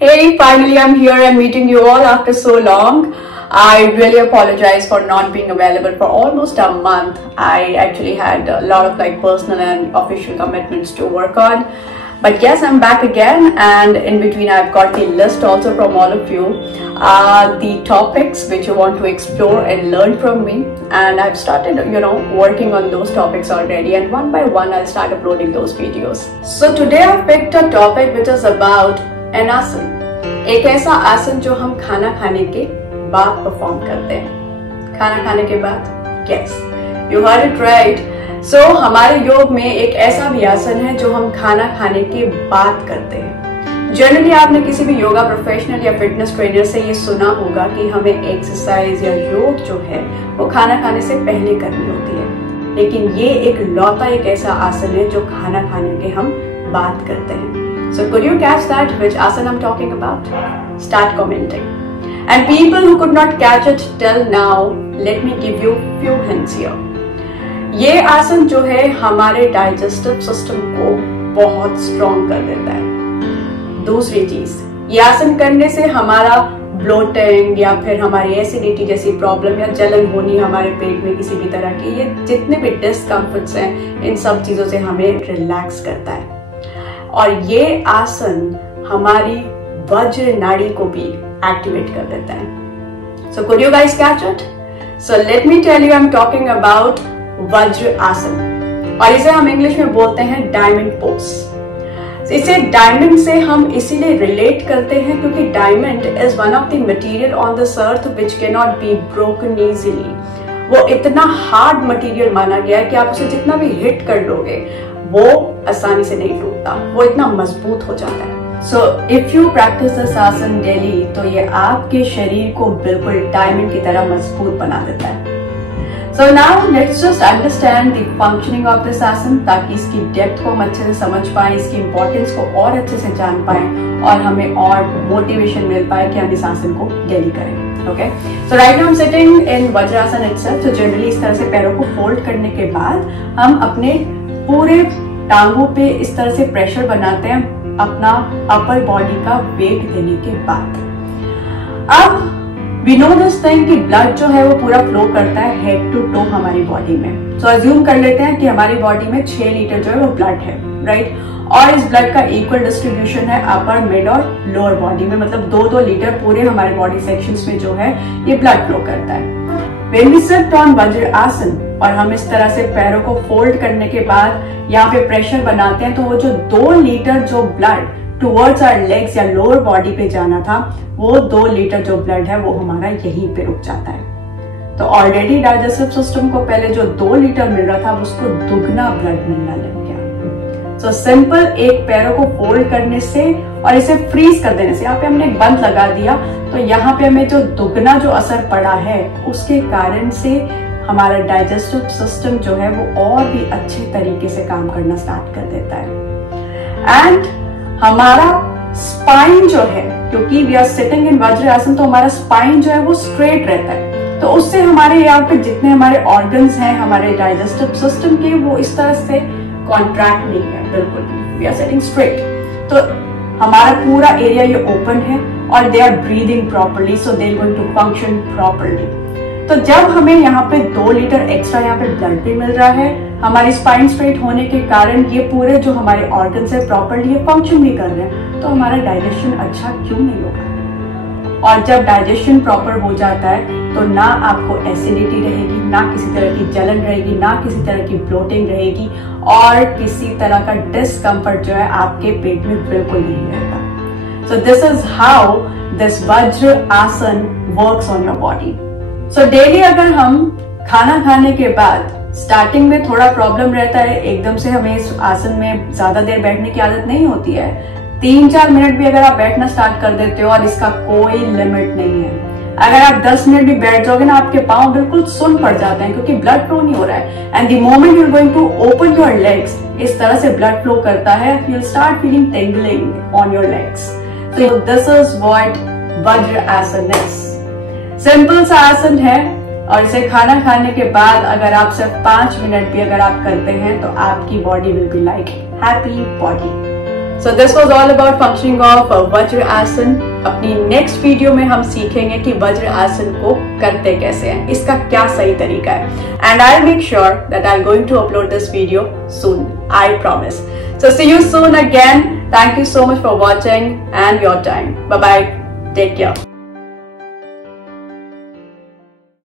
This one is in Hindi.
Hey, finally I'm here and meeting you all after so long. I really apologize for not being available for almost a month. I actually had a lot of personal and official commitments to work on. But yes, I'm back again, and in between I've got the list also from all of you, the topics which you want to explore and learn from me, and I've started working on those topics already, and one by one I'll start uploading those videos. So today I've picked a topic which is about an आसन, एक ऐसा आसन जो हम खाना खाने के बाद परफॉर्म करते हैं। खाना खाने के बाद, yes, you heard it right. So हमारे योग में एक ऐसा भी आसन है जो हम खाना खाने के बाद करते हैं। जनरली आपने किसी भी योगा प्रोफेशनल या फिटनेस ट्रेनर से ये सुना होगा कि हमें एक्सरसाइज या योग जो है वो खाना खाने से पहले करनी होती है, लेकिन ये एक लौता एक ऐसा आसन है जो खाना खाने के हम बाद करते हैं। So could you catch that which asana I'm talking about? Start commenting. And people who could not catch it till now, let me give you few hints here. ये आसन जो है हमारे डाइजेस्टिव सिस्टम को बहुत स्ट्रॉन्ग कर देता है। दूसरी चीज, ये आसन करने से हमारा ब्लोटिंग या फिर हमारी एसिडिटी जैसी प्रॉब्लम या जलन होनी हमारे पेट में किसी भी तरह की, ये जितने भी डिस्कम्फर्ट्स हैं, इन सब चीजों से हमें रिलैक्स करता है। और ये आसन हमारी वज्र नाड़ी को भी एक्टिवेट कर देता है। So could you guys catch it? So let me tell you, I am talking about vajra asana, और इसे हम इंग्लिश में बोलते हैं डायमंड पोज। इसे डायमंड से हम इसीलिए रिलेट करते हैं क्योंकि diamond is one of the material on this earth which can not be broken easily. वो इतना हार्ड मटेरियल माना गया है कि आप उसे जितना भी हिट कर लोगे वो आसानी से नहीं टूटता, वो इतना मजबूत हो जाता है। So if you practice this आसन डेली, तो ये आपके शरीर को बिल्कुल डायमंड की तरह मजबूत बना देता है। So now let's just understand the functioning of this आसन, ताकि इसकी डेप्थ को हम अच्छे से समझ पाए, इसकी इंपॉर्टेंस को और अच्छे से जान पाए, और हमें और मोटिवेशन मिल पाए कि हम इस आसन को डेली करें। Okay, so right now I am sitting in vajrasana itself. तो जनरली इस तरह से पैरों को फोल्ड करने के बाद हम अपने पूरे टांगों पे इस तरह से प्रेशर बनाते हैं अपना अपर बॉडी का वेट देने के बाद। अब वी नो दिस थिंग कि ब्लड जो है वो पूरा फ्लो करता है हेड टू टो हमारी बॉडी में। सो अज्यूम कर लेते हैं कि हमारी बॉडी में 6 लीटर जो है वो ब्लड है, राइट? और इस ब्लड का इक्वल डिस्ट्रीब्यूशन है अपर, मिड और लोअर बॉडी में, मतलब 2-2 लीटर पूरे हमारे बॉडी सेक्शंस में जो है ये ब्लड फ्लो करता है। When we sit on वज्र आसन और हम इस तरह से पैरों को फोल्ड करने के बाद यहाँ पे प्रेशर बनाते हैं, तो वो जो 2 लीटर जो ब्लड टुवर्ड्स आवर लेग्स या लोअर बॉडी पे जाना था, वो 2 लीटर जो ब्लड है वो हमारा यहीं पे रुक जाता है। तो ऑलरेडी डाइजेस्टिव सिस्टम को पहले जो 2 लीटर मिल रहा था उसको दुगना ब्लड मिलना लग गया। सो सिंपल, एक पैरों को फोल्ड करने से और इसे फ्रीज कर देने से, यहाँ पे हमने एक बंद लगा दिया, तो यहाँ पे हमें जो दुगना जो असर पड़ा है उसके कारण से हमारा डाइजेस्टिव सिस्टम जो है वो और भी अच्छे तरीके से काम करना स्टार्ट कर देता है। एंड हमारा स्पाइन जो है, क्योंकि वी आर सिटिंग इन वज्र आसन, तो हमारा स्पाइन जो है वो स्ट्रेट रहता है, तो उससे हमारे यहाँ पे जितने हमारे ऑर्गन्स हैं हमारे डाइजेस्टिव सिस्टम के, वो इस तरह से कॉन्ट्रैक्ट नहीं है बिल्कुल भी। वी आर सिटिंग स्ट्रेट, तो हमारा पूरा एरिया ये ओपन है और they are breathing properly, so they are going to function properly. तो जब हमें यहाँ पे 2 लीटर एक्स्ट्रा यहाँ पे ब्लड भी मिल रहा है, हमारी स्पाइन स्ट्रेट होने के कारण ये पूरे जो हमारे ऑर्गन्स है प्रॉपरली ये फंक्शन भी कर रहे हैं, तो हमारा डाइजेशन अच्छा क्यों नहीं होगा? और जब डाइजेशन प्रॉपर हो जाता है तो ना आपको एसिडिटी रहेगी, ना किसी तरह की जलन रहेगी, ना किसी तरह की ब्लोटिंग रहेगी, और किसी तरह का डिस्कम्फर्ट जो है आपके पेट में बिल्कुल नहीं रहेगा। सो दिस इज हाउ दिस वज्र आसन works on your body. So daily अगर हम खाना खाने के बाद, स्टार्टिंग में थोड़ा प्रॉब्लम रहता है, एकदम से हमें इस आसन में ज्यादा देर बैठने की आदत नहीं होती है, 3-4 मिनट भी अगर आप बैठना स्टार्ट कर देते हो, और इसका कोई लिमिट नहीं है। अगर आप 10 मिनट भी बैठ जाओगे ना, आपके पांव बिल्कुल सुन पड़ जाते हैं क्योंकि ब्लड फ्लो नहीं हो रहा है। And the moment you are going to open your legs, इस तरह से ब्लड फ्लो करता है, you will start feeling tingling on your legs. So this is what vajra asana is. Simple सा आसन है, और इसे खाना खाने के बाद अगर आप सिर्फ 5 मिनट भी अगर आप करते हैं तो आपकी body will be like happy body. So this was all about functioning of vajrasana. अपनी नेक्स्ट वीडियो में हम सीखेंगे कि वज्रासन को करते कैसे हैं, इसका क्या सही तरीका है। And I make sure that I am going to upload this video soon, I promise. So see you soon again. Thank you so much for watching and your time. Bye bye. Take care.